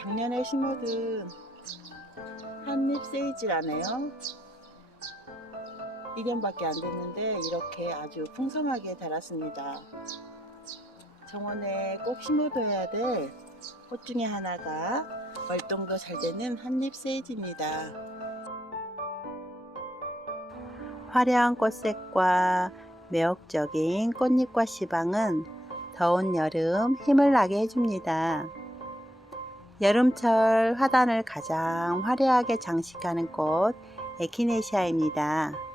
작년에 심어둔 한입 세이지라네요. 1년밖에 안 됐는데 이렇게 아주 풍성하게 자랐습니다. 정원에 꼭 심어둬야 될 꽃 중에 하나가 월동도 잘 되는 한입 세이지입니다. 화려한 꽃색과 매혹적인 꽃잎과 시방은 더운 여름 힘을 나게 해줍니다. 여름철 화단을 가장 화려하게 장식하는 꽃 에키네시아입니다.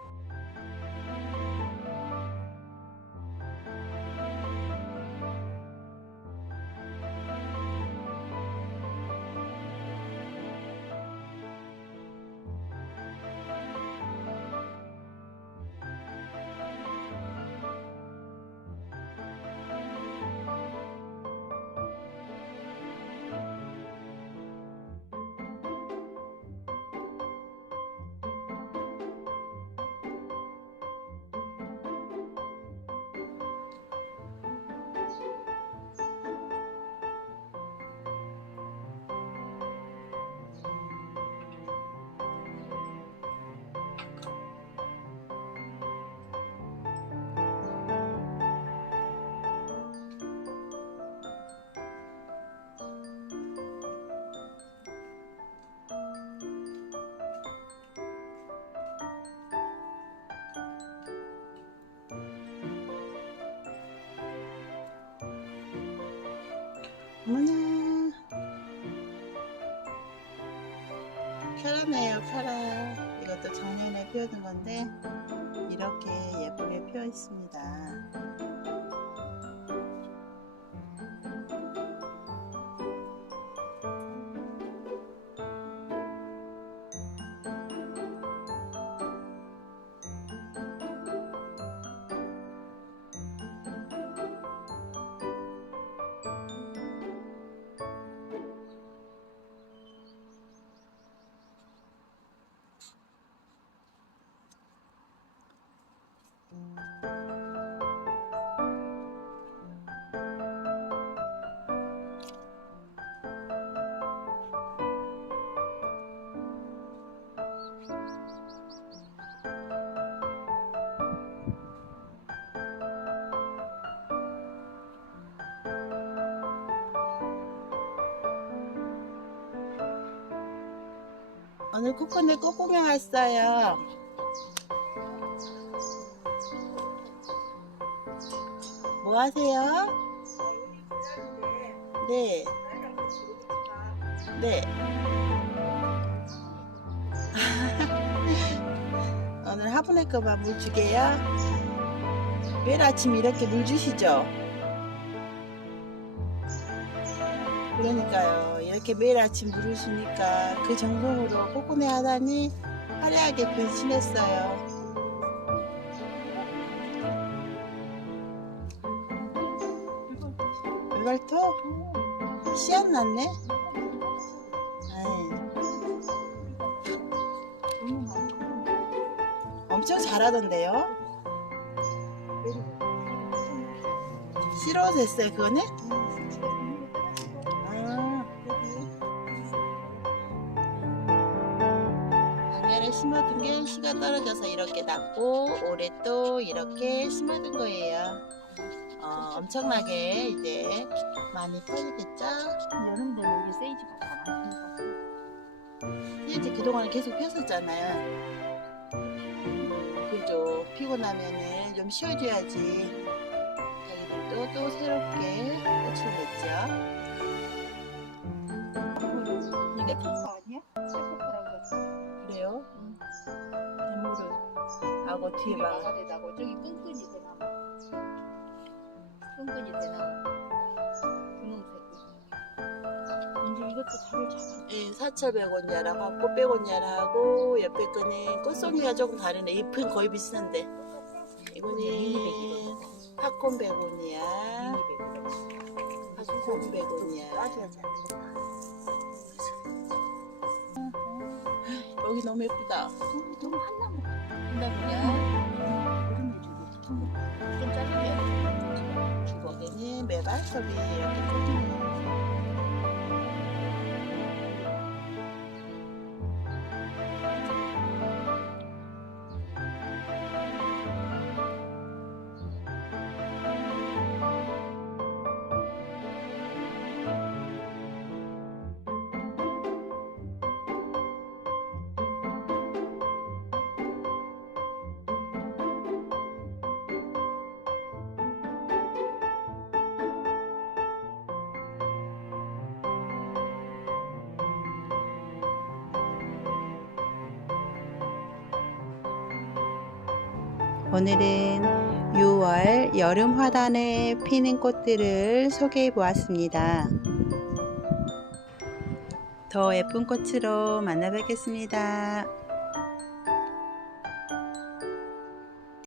어머나 켜라네요 켜라. 이것도 작년에 피워둔 건데 이렇게 예쁘게 피어 있습니다 오늘 코코넛 꽃구경 왔어요 뭐 하세요? 네. 네. 오늘 화분에 거만 물 주게요? 매일 아침 이렇게 물 주시죠? 그러니까요. 이렇게 매일 아침 물을 주니까 그 정성으로 코코넛 하다니 화려하게 변신했어요. 발토? 씨앗 났네? 엄청 잘하던데요? 싫어 됐어요, 그거는? 아. 작년에 심어둔 게 씨가 떨어져서 이렇게 났고 올해 또 이렇게 심어둔 거예요. 어, 엄청나게 이제 많이 펴지겠죠? 여름 되면 이게 세이지가 다 많이 이제 그동안 계속 폈었잖아요. 그죠? 피고 나면은 좀 쉬어줘야지. 자기들도 또 새롭게 꽃을 맺죠. 이게 거 아니야? 그래요? 대물을 하고 거. 뒤에 여기 막 이것도 다를 잡아. 예, 사철 베고니아라고 꽃 베고니아라고 옆에 거는 꽃송이가 조금 다르네. 잎은 거의 비슷한데. 이거는 팝콘 베고니아, 팝콘 베고니아. 여기 너무 예쁘다. 너무 한나무. 저기 좀 자르게. 주걱에는 꽂히네요. 오늘은 6월 여름 화단에 피는 꽃들을 소개해 보았습니다. 더 예쁜 꽃으로 만나 뵙겠습니다.